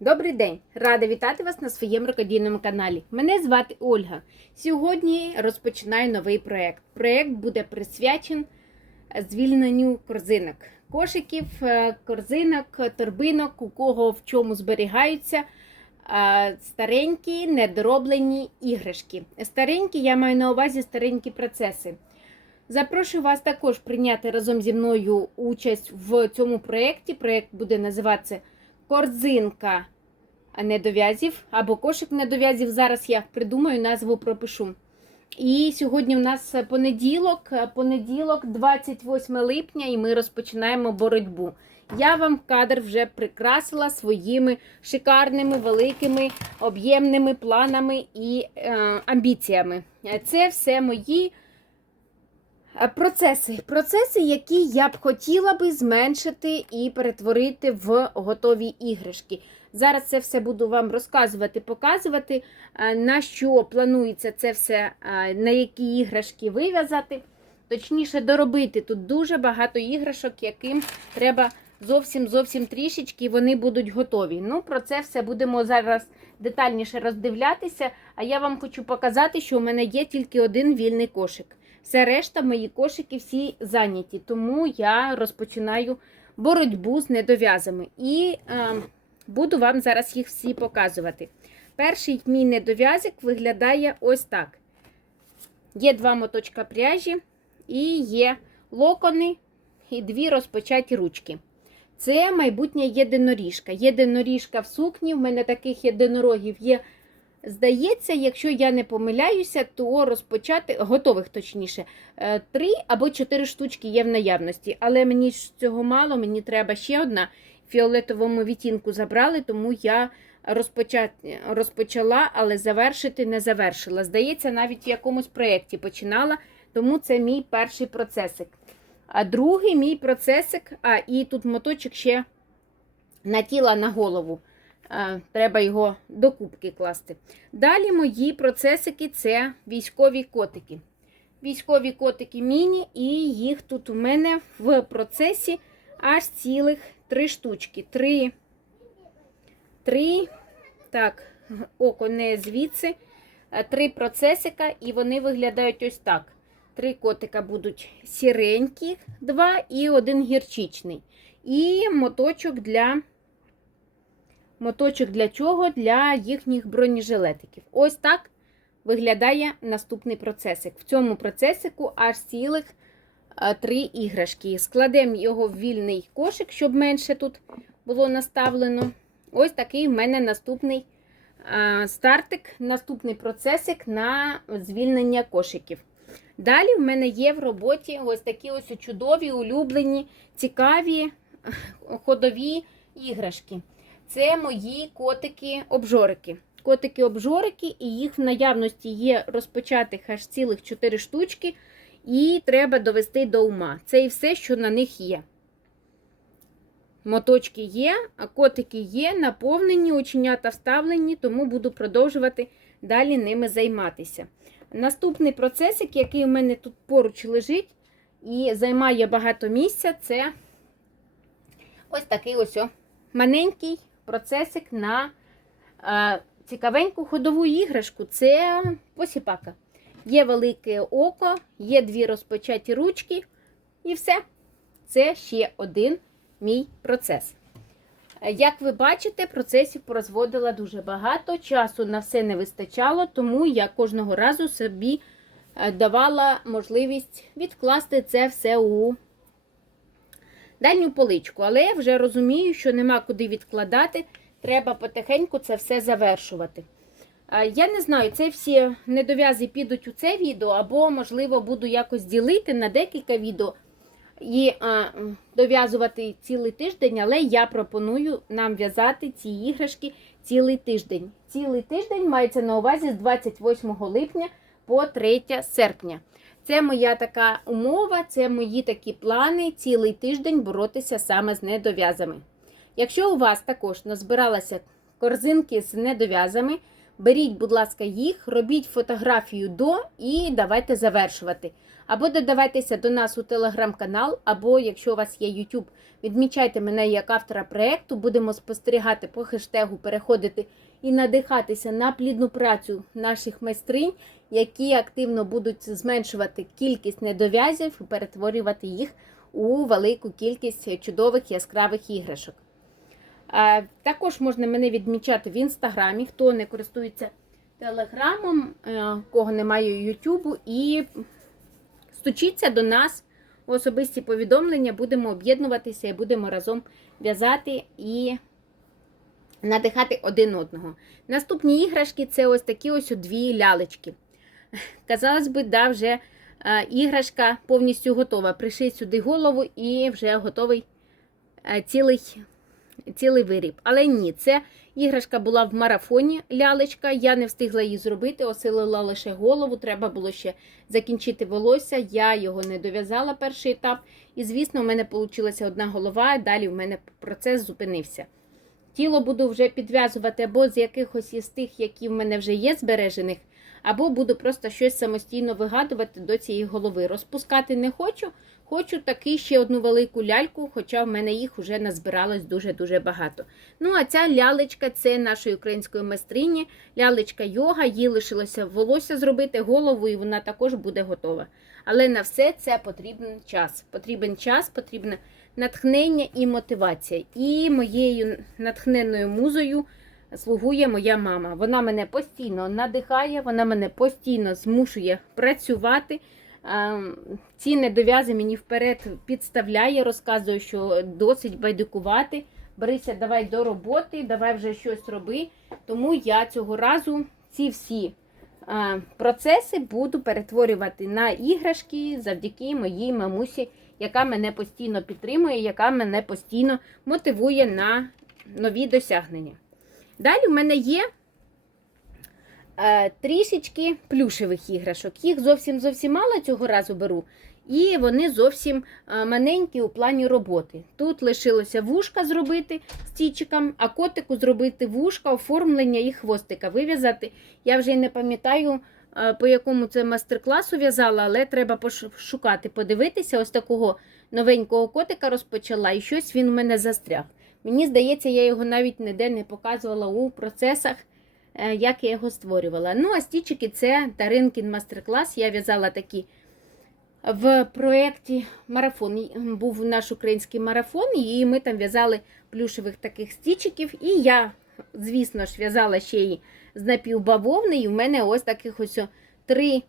Добрий день! Рада вітати вас на своєму рукодійному каналі. Мене звати Ольга. Сьогодні розпочинаю новий проєкт. Проєкт буде присвячен звільненню корзинок. Кошиків, е, корзинок, торбинок, у кого в чому зберігаються е, старенькі недороблені іграшки. Старенькі, я маю на увазі старенькі процеси. Запрошую вас також прийняти разом зі мною участь в цьому проєкті. Проєкт буде називатися корзинка недов'язів або кошик недов'язів. Зараз я придумаю, назву пропишу. І сьогодні у нас понеділок, понеділок, 28 липня, і ми розпочинаємо боротьбу. Я вам кадр вже прикрасила своїми шикарними, великими, об'ємними планами і е, амбіціями. Це все мої. Е, Процеси, процеси, які я б хотіла би зменшити і перетворити в готові іграшки. Зараз це все буду вам розказувати, показувати, е, на що планується це все, е, на які іграшки вив'язати. Точніше, доробити. Тут дуже багато іграшок, яким треба зовсім зовсім трішечки, і вони будуть готові. Ну, про це все будемо зараз детальніше роздивлятися. А я вам хочу показати, що у мене є тільки один вільний кошик. Все решта, мої кошики всі зайняті, тому я розпочинаю боротьбу з недов'язами. І е, буду вам зараз їх всі показувати. Перший мій недов'язик виглядає ось так: є два моточка пряжі, і є локони і дві розпочаті ручки. Це майбутня єдиноріжка. Єдиноріжка в сукні. В мене таких єдинорогів є. Здається, якщо я не помиляюся, то розпочати, готових точніше, е, три або чотири штучки є в наявності. Але мені цього мало, мені треба ще одна. Фіолетовому відтінку забрали, тому я розпоча... розпочала, але завершити не завершила. Здається, навіть в якомусь проєкті починала, тому це мій перший процесик. А другий мій процесик, а і тут моточок ще натіла на голову. Треба його до кубки класти. Далі мої процесики це військові котики. Військові котики міні, і їх тут у мене в процесі аж цілих три штучки. Три, три, так, око не звідси. Е, Три процесика, і вони виглядають ось так. Три котика будуть сіренькі, два і один гірчичний. І моточок для. Моточок для чого? Для їхніх бронежилетиків. Ось так виглядає наступний процесик. В цьому процесику аж цілих три іграшки. Складемо його в вільний кошик, щоб менше тут було наставлено. Ось такий в мене наступний стартик, наступний процесик на звільнення кошиків. Далі в мене є в роботі ось такі ось чудові, улюблені, цікаві ходові іграшки. Це мої котики-обжорики. Котики-обжорики, і їх в наявності є розпочатих аж цілих 4 штучки, і треба довести до ума. Це і все, що на них є. Моточки є, а котики є, наповнені, оченята вставлені, тому буду продовжувати далі ними займатися. Наступний процесик, який у мене тут поруч лежить і займає багато місця, це ось такий ось маленький процесик на е, цікавеньку ходову іграшку. Це посіпака. Є велике око, є дві розпочаті ручки, і все. Це ще один мій процес. Як ви бачите, процесів порозводила дуже багато, часу на все не вистачало, тому я кожного разу собі давала можливість відкласти це все у дальню поличку. Але я вже розумію, що нема куди відкладати, треба потихеньку це все завершувати. Я не знаю, це всі недов'язи підуть у це відео, або, можливо, буду якось ділити на декілька відео і а, дов'язувати цілий тиждень, але я пропоную нам в'язати ці іграшки цілий тиждень. Цілий тиждень мається на увазі з 28 липня по 3 серпня. Це моя така умова, це мої такі плани цілий тиждень боротися саме з недов'язами. Якщо у вас також назбиралися корзинки з недов'язами, Беріть, будь ласка, їх, робіть фотографію до і давайте завершувати. Або додавайтеся до нас у телеграм-канал, або якщо у вас є YouTube, відмічайте мене як автора проєкту, будемо спостерігати по хештегу, переходити і надихатися на плідну працю наших майстринь, які активно будуть зменшувати кількість недов'язів і перетворювати їх у велику кількість чудових яскравих іграшок. Також можна мене відмічати в інстаграмі, хто не користується телеграмом, е, кого немає Ютубу, і стучіться до нас у особисті повідомлення, будемо об'єднуватися і будемо разом в'язати і надихати один одного. Наступні іграшки це ось такі ось дві лялечки. Казалось би, да, вже е, іграшка повністю готова. Приший сюди голову і вже готовий е, цілий цілий виріб. Але ні, це іграшка була в марафоні лялечка. Я не встигла її зробити, осилила лише голову. Треба було ще закінчити волосся. Я його не дов'язала перший етап. І, звісно, в мене вийшла одна голова, далі в мене процес зупинився. Тіло буду вже підв'язувати або з якихось із тих, які в мене вже є збережених, або буду просто щось самостійно вигадувати до цієї голови. Розпускати не хочу. Хочу таки ще одну велику ляльку, хоча в мене їх вже назбиралось дуже-дуже багато. Ну, а ця лялечка це нашої української майстрині, лялечка йога, їй лишилося волосся зробити, голову, і вона також буде готова. Але на все це потрібен час. Потрібен час, потрібне натхнення і мотивація. І моєю натхненною музою слугує моя мама. Вона мене постійно надихає, вона мене постійно змушує працювати. Ці недов'язи мені вперед підставляє, розказує, що досить байдикувати. Берися, давай до роботи, давай вже щось роби. Тому я цього разу ці всі процеси буду перетворювати на іграшки завдяки моїй мамусі, яка мене постійно підтримує, яка мене постійно мотивує на нові досягнення. Далі в мене є е, трішечки плюшевих іграшок. Їх зовсім зовсім мало цього разу беру. І вони зовсім е, маленькі у плані роботи. Тут лишилося вушка зробити стічиком, а котику зробити вушка, оформлення і хвостика вив'язати. Я вже й не пам'ятаю, по якому це мастер-класу в'язала, але треба пошукати, подивитися. Ось такого новенького котика розпочала, і щось він у мене застряг. Мені здається, я його навіть ніде не показувала у процесах, е, як я його створювала. Ну, а стічики це Таринкін мастер-клас. Я в'язала такі в проєкті марафон. Був наш український марафон, і ми там в'язали плюшевих таких стічиків. І я, звісно ж, в'язала ще й з напівбавовни, і в мене ось таких ось три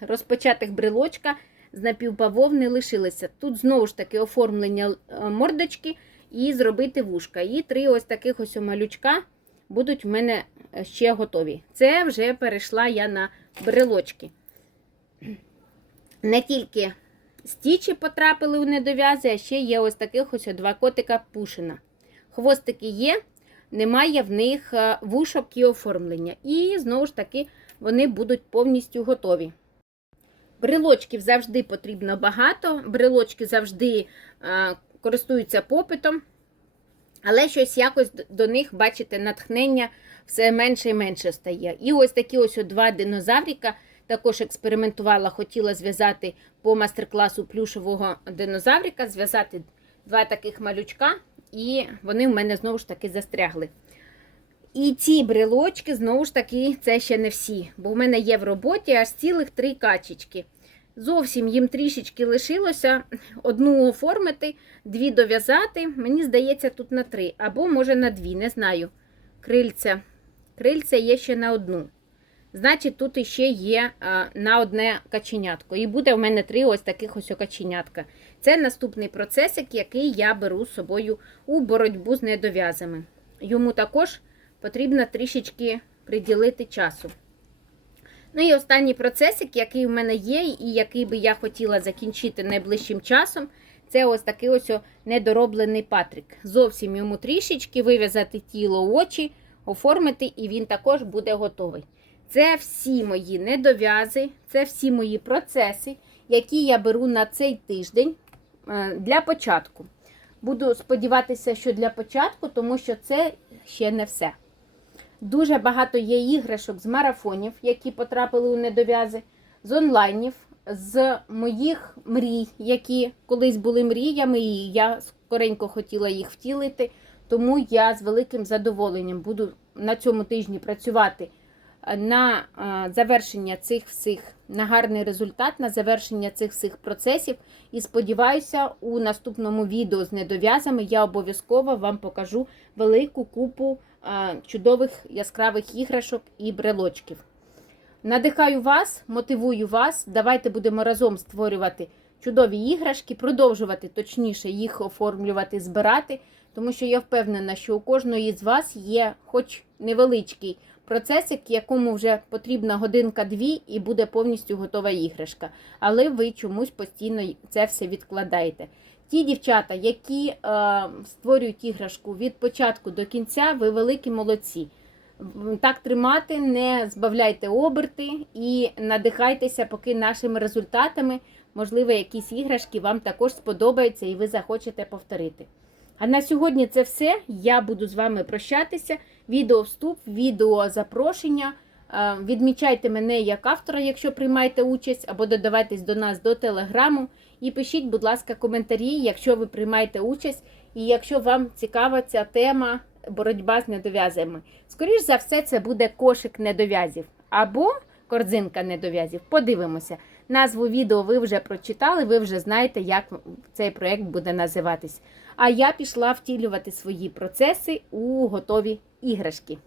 розпочатих брелочка з напівбавовни лишилися. Тут знову ж таки оформлення е, мордочки і зробити вушка. І три ось таких ось малючка будуть в мене е, ще готові. Це вже перейшла я на брелочки. Не тільки стічі потрапили у недов'язи, а ще є ось таких ось два котика пушина. Хвостики є, немає в них е, вушок і оформлення. І, знову ж таки, вони будуть повністю готові. Брелочків завжди потрібно багато, брелочки завжди е, користуються попитом, але щось якось до них, бачите, натхнення все менше і менше стає. І ось такі ось два динозаврика. Також експериментувала, хотіла зв'язати по мастер-класу плюшевого динозаврика, зв'язати два таких малючка, і вони в мене знову ж таки застрягли. І ці брелочки, знову ж таки, це ще не всі. Бо в мене є в роботі аж цілих три качечки. Зовсім їм трішечки лишилося одну оформити, дві дов'язати. Мені здається, тут на три. Або, може, на дві, не знаю. Крильця. Крильця є ще на одну. Значить, тут іще є а, на одне каченятко. І буде в мене три ось таких ось каченятка. Це наступний процесик, який я беру з собою у боротьбу з недов'язами. Йому також потрібно трішечки приділити часу. Ну і останній процесик, який в мене є, і який би я хотіла закінчити найближчим часом, це ось такий ось недороблений патрик. Зовсім йому трішечки вив'язати тіло, очі, оформити, і він також буде готовий. Це всі мої недов'язи, це всі мої процеси, які я беру на цей тиждень е, для початку. Буду сподіватися, що для початку, тому що це ще не все. Дуже багато є іграшок з марафонів, які потрапили у недов'язи, з онлайнів, з моїх мрій, які колись були мріями, і я скоренько хотіла їх втілити. Тому я з великим задоволенням буду на цьому тижні працювати на завершення цих всіх, на гарний результат, на завершення цих всіх процесів. І сподіваюся, у наступному відео з недов'язами я обов'язково вам покажу велику купу чудових яскравих іграшок і брелочків. Надихаю вас, мотивую вас. Давайте будемо разом створювати чудові іграшки, продовжувати точніше їх оформлювати, збирати, тому що я впевнена, що у кожної з вас є хоч невеличкий процесик, якому вже потрібна годинка-дві і буде повністю готова іграшка. Але ви чомусь постійно це все відкладаєте. Ті дівчата, які е, створюють іграшку від початку до кінця, ви великі молодці. Так тримати, не збавляйте оберти і надихайтеся поки нашими результатами. Можливо, якісь іграшки вам також сподобаються і ви захочете повторити. А на сьогодні це все. Я буду з вами прощатися. Відео вступ, відео запрошення. Е, Відмічайте мене як автора, якщо приймаєте участь, або додавайтесь до нас до телеграму. І пишіть, будь ласка, коментарі, якщо ви приймаєте участь, і якщо вам цікава ця тема боротьба з недов'язами. Скоріше за все, це буде кошик недов'язів або корзинка недов'язів. Подивимося. Назву відео ви вже прочитали, ви вже знаєте, як цей проєкт буде називатись. А я пішла втілювати свої процеси у готові іграшки.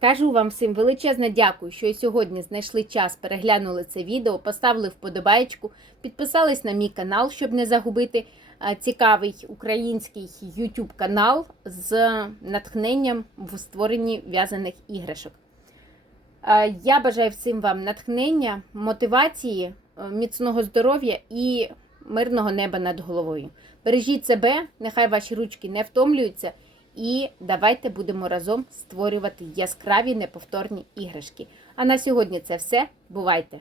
Кажу вам всім величезне дякую, що сьогодні знайшли час, переглянули це відео, поставили вподобайку, підписались на мій канал, щоб не загубити цікавий український YouTube канал з натхненням в створенні в'язаних іграшок. А, Я бажаю всім вам натхнення, мотивації, е, міцного здоров'я і мирного неба над головою. Бережіть себе, нехай ваші ручки не втомлюються. І давайте будемо разом створювати яскраві неповторні іграшки. А на сьогодні це все. Бувайте!